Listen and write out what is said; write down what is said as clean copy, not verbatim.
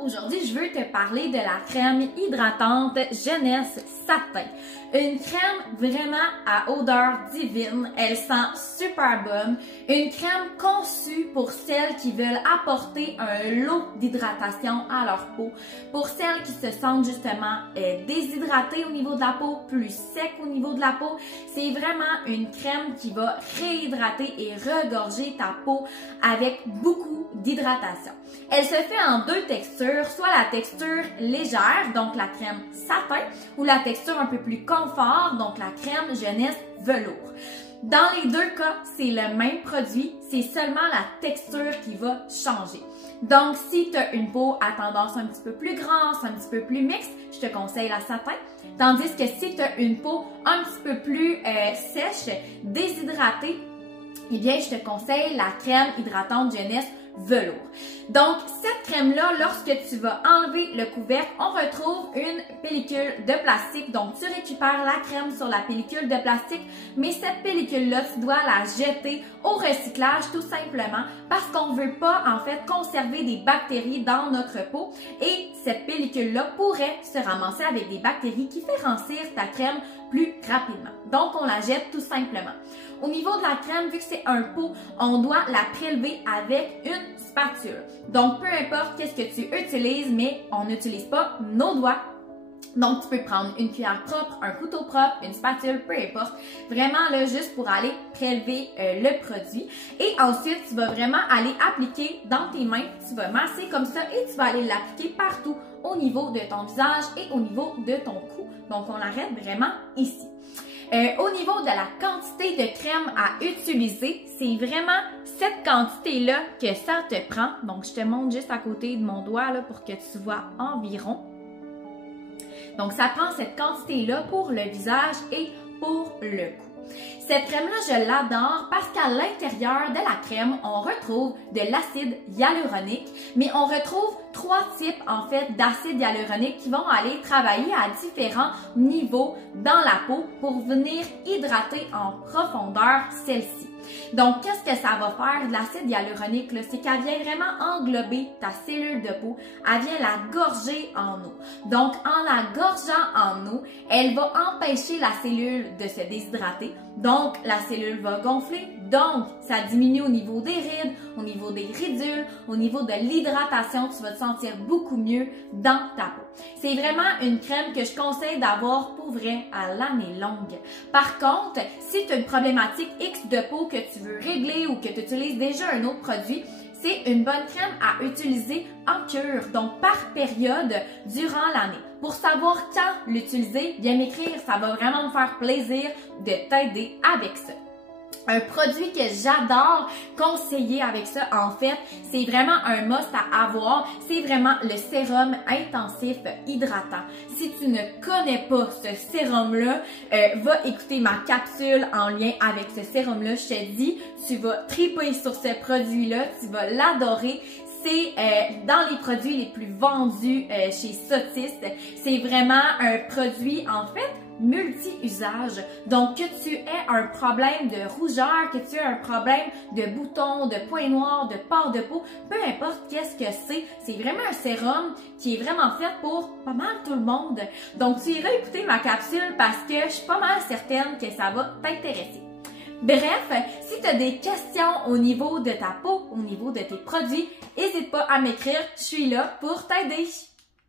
aujourd'hui je veux te parler de la crème hydratante Jeunesse Satin. Une crème vraiment à odeur divine, elle sent super bonne. Une crème conçue pour celles qui veulent apporter un lot d'hydratation à leur peau. Pour celles qui se sentent justement déshydratées au niveau de la peau, plus sec au niveau de la peau. C'est vraiment une crème qui va réhydrater et regorger ta peau avec beaucoup d'hydratation. Elle se fait en deux textures, soit la texture légère, donc la crème satin, ou la texture un peu plus confort, donc la crème jeunesse velours. Dans les deux cas, c'est le même produit, c'est seulement la texture qui va changer. Donc, si tu as une peau à tendance un petit peu plus grasse, un petit peu plus mixte, je te conseille la satin. Tandis que si tu as une peau un petit peu plus sèche, déshydratée, eh bien, je te conseille la crème hydratante jeunesse velours. Donc, cette crème-là, lorsque tu vas enlever le couvercle, on retrouve une pellicule de plastique. Donc, tu récupères la crème sur la pellicule de plastique, mais cette pellicule-là, tu dois la jeter au recyclage tout simplement parce qu'on ne veut pas, en fait, conserver des bactéries dans notre peau et cette pellicule-là pourrait se ramasser avec des bactéries qui fait rancir ta crème plus rapidement. Donc, on la jette tout simplement. Au niveau de la crème, vu que c'est un pot, on doit la prélever avec une spatule. Donc, peu importe qu'est-ce que tu utilises, mais on n'utilise pas nos doigts. Donc, tu peux prendre une cuillère propre, un couteau propre, une spatule, peu importe. Vraiment, là, juste pour aller prélever le produit. Et ensuite, tu vas vraiment aller appliquer dans tes mains. Tu vas masser comme ça et tu vas aller l'appliquer partout au niveau de ton visage et au niveau de ton cou. Donc, on l'arrête vraiment ici. Au niveau de la quantité de crème à utiliser, c'est vraiment cette quantité-là que ça te prend. Donc, je te montre juste à côté de mon doigt là, pour que tu vois environ. Donc, ça prend cette quantité-là pour le visage et pour le cou. Cette crème-là, je l'adore parce qu'à l'intérieur de la crème, on retrouve de l'acide hyaluronique, mais on retrouve trois types en fait d'acide hyaluronique qui vont aller travailler à différents niveaux dans la peau pour venir hydrater en profondeur celle-ci. Donc, qu'est-ce que ça va faire de l'acide hyaluronique? C'est qu'elle vient vraiment englober ta cellule de peau, elle vient la gorger en eau. Donc, en la gorgeant en eau, elle va empêcher la cellule de se déshydrater. Donc, la cellule va gonfler. Donc, ça diminue au niveau des rides, au niveau des ridules, au niveau de l'hydratation. Tu vas te sentir beaucoup mieux dans ta peau. C'est vraiment une crème que je conseille d'avoir pour vrai à l'année longue. Par contre, si tu as une problématique X de peau que tu veux régler ou que tu utilises déjà un autre produit, c'est une bonne crème à utiliser en cure, donc par période durant l'année. Pour savoir quand l'utiliser, viens m'écrire, ça va vraiment me faire plaisir de t'aider avec ça. Un produit que j'adore conseiller avec ça, en fait, c'est vraiment un must à avoir. C'est vraiment le sérum intensif hydratant. Si tu ne connais pas ce sérum-là, va écouter ma capsule en lien avec ce sérum-là. Je te dis, tu vas triper sur ce produit-là, tu vas l'adorer. C'est dans les produits les plus vendus chez Sotiste. C'est vraiment un produit, en fait, multi-usage. Donc, que tu aies un problème de rougeur, que tu aies un problème de boutons, de points noirs, de pores de peau, peu importe qu'est-ce que c'est vraiment un sérum qui est vraiment fait pour pas mal tout le monde. Donc, tu iras écouter ma capsule parce que je suis pas mal certaine que ça va t'intéresser. Bref, si tu as des questions au niveau de ta peau, au niveau de tes produits, n'hésite pas à m'écrire, je suis là pour t'aider.